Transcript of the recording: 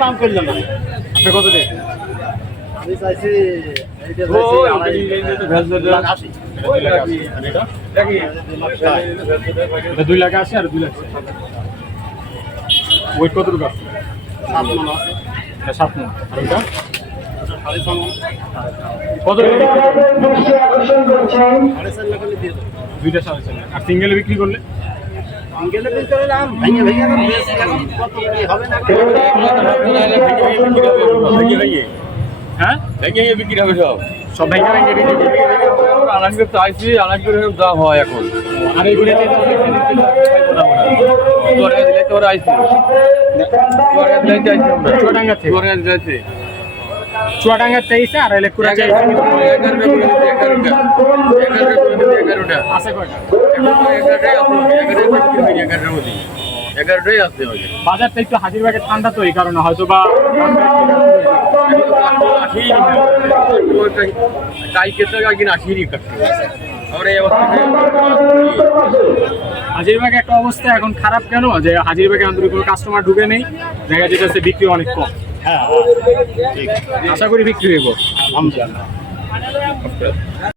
দাম করলাম না। আপনি কত দেন? আমি চাইছি এইটা চাইছি 2,80,000 আর 2,00,000 ওয়েট কত টাকা? 7 মণ আছে। এটা 7 মণ। আর ওটা 6.5 মণ। কত? 4.5 লাখ হলে দিয়ে দেবো। দুইটা 4.5 লাখ। আর সিঙ্গেলে বিক্রি করলে? সিঙ্গেলে বিক্রি করলে দাম ভেঙে ভেঙে এখন বেশি এখন কত কি হবে না? হ্যাঁ, ভেঙে বিক্রি হবে সব। সব ভেঙে ভেঙে বিক্রি করবে। আলাদা চাইছি, আলাদা দাম হয় এখন। আর এইগুলো তোর আইছি চুয়াডাঙ্গা থেকে। চুয়াডাঙ্গা তেইশে আর এলেকুড়া চাইছে। আছে কয়টা? 11টাই আছে। বাজারটা একটু হাজিরবাগে ঠান্ডা তো এই কারণে হয়তো বা হাজিরবাগে একটা অবস্থা এখন খারাপ কেন যে হাজিরবাগে আন্তরিক কোনো কাস্টমার ঢুকে নেই, দেখা যেতেছে বিক্রি অনেক কম। হ্যাঁ ঠিক। আশা করি বিক্রি হইব। আলহামদুলিল্লাহ।